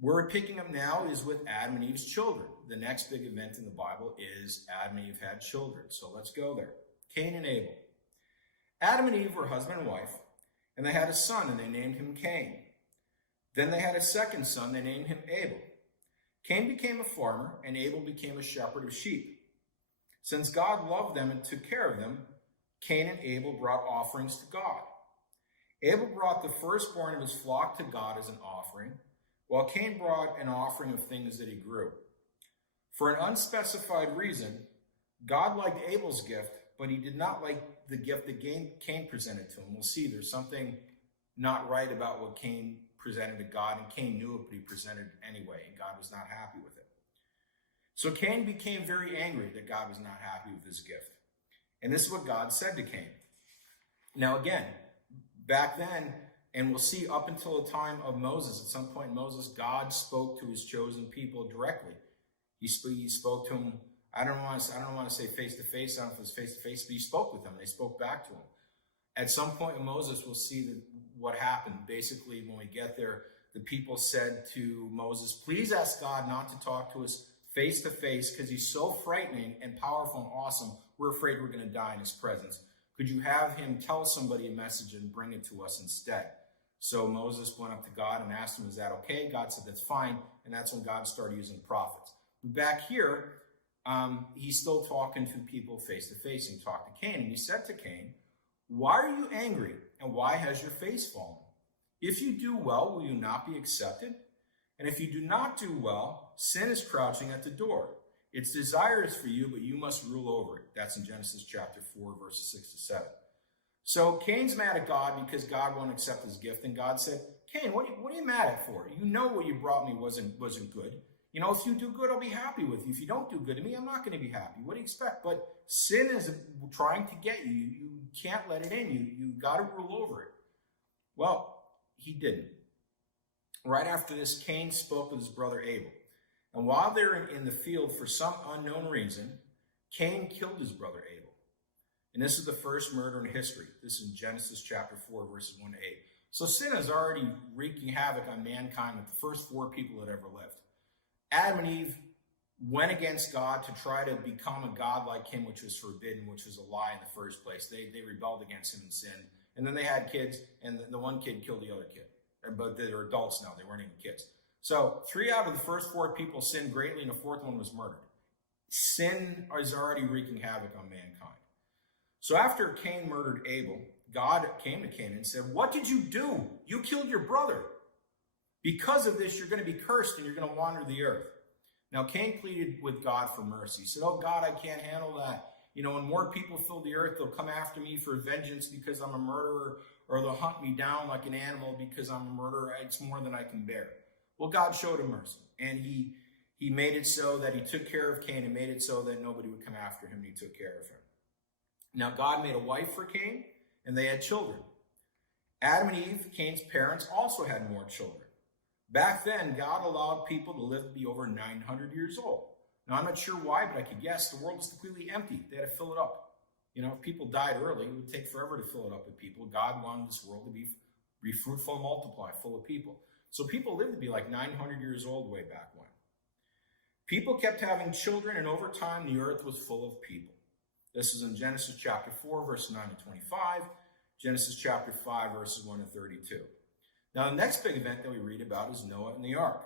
Where we're picking up now is with Adam and Eve's children. The next big event in the Bible is Adam and Eve had children. So let's go there. Cain and Abel. Adam and Eve were husband and wife, and they had a son, and they named him Cain. Then they had a second son, they named him Abel. Cain became a farmer, and Abel became a shepherd of sheep. Since God loved them and took care of them, Cain and Abel brought offerings to God. Abel brought the firstborn of his flock to God as an offering, while Cain brought an offering of things that he grew. For an unspecified reason, God liked Abel's gift, but he did not like the gift that Cain presented to him. We'll see there's something not right about what Cain presented to God, and Cain knew it, but he presented it anyway, and God was not happy with it. So Cain became very angry that God was not happy with his gift. And this is what God said to Cain. Now again, back then, and we'll see up until the time of Moses, at some point in Moses, God spoke to his chosen people directly. He spoke to them, I don't want to say face-to-face, I don't know if it was face-to-face, but he spoke with them. They spoke back to him. At some point in Moses, we'll see what happened. Basically, when we get there, the people said to Moses, please ask God not to talk to us face-to-face because he's so frightening and powerful and awesome, we're afraid we're going to die in his presence. Could you have him tell somebody a message and bring it to us instead? So Moses went up to God and asked him, is that okay? God said, that's fine. And that's when God started using prophets. But back here, he's still talking to people face-to-face, and he talked to Cain. And he said to Cain, why are you angry, and why has your face fallen? If you do well, will you not be accepted? And if you do not do well, sin is crouching at the door. Its desire is for you, but you must rule over it. That's in Genesis chapter 4, verses 6 to 7. So Cain's mad at God because God won't accept his gift. And God said, Cain, what are you mad at for? You know what you brought me wasn't good. You know, if you do good, I'll be happy with you. If you don't do good to me, I'm not going to be happy. What do you expect? But sin is trying to get you. You can't let it in. You got to rule over it. Well, he didn't. Right after this, Cain spoke with his brother Abel. And while they're in the field, for some unknown reason, Cain killed his brother Abel. And this is the first murder in history. This is in Genesis chapter 4, verses 1 to 8. So sin is already wreaking havoc on mankind with the first 4 people that ever lived. Adam and Eve went against God to try to become a God like him, which was forbidden, which was a lie in the first place. They rebelled against him and sinned. And then they had kids, and the one kid killed the other kid. But they're adults now. They weren't even kids. So 3 out of the first 4 people sinned greatly, and the 4th one was murdered. Sin is already wreaking havoc on mankind. So after Cain murdered Abel, God came to Cain and said, what did you do? You killed your brother. Because of this, you're going to be cursed and you're going to wander the earth. Now, Cain pleaded with God for mercy. He said, oh, God, I can't handle that. You know, when more people fill the earth, they'll come after me for vengeance because I'm a murderer, or they'll hunt me down like an animal because I'm a murderer. It's more than I can bear. Well, God showed him mercy, and he made it so that he took care of Cain and made it so that nobody would come after him, and he took care of him. Now, God made a wife for Cain, and they had children. Adam and Eve, Cain's parents, also had more children. Back then, God allowed people to live to be over 900 years old. Now, I'm not sure why, but I could guess the world was completely empty. They had to fill it up. You know, if people died early, it would take forever to fill it up with people. God wanted this world to be fruitful and multiply, full of people. So people lived to be like 900 years old way back when. People kept having children, and over time, the earth was full of people. This is in Genesis chapter 4, verses 9 to 25, Genesis chapter 5, verses 1 to 32. Now, the next big event that we read about is Noah and the ark.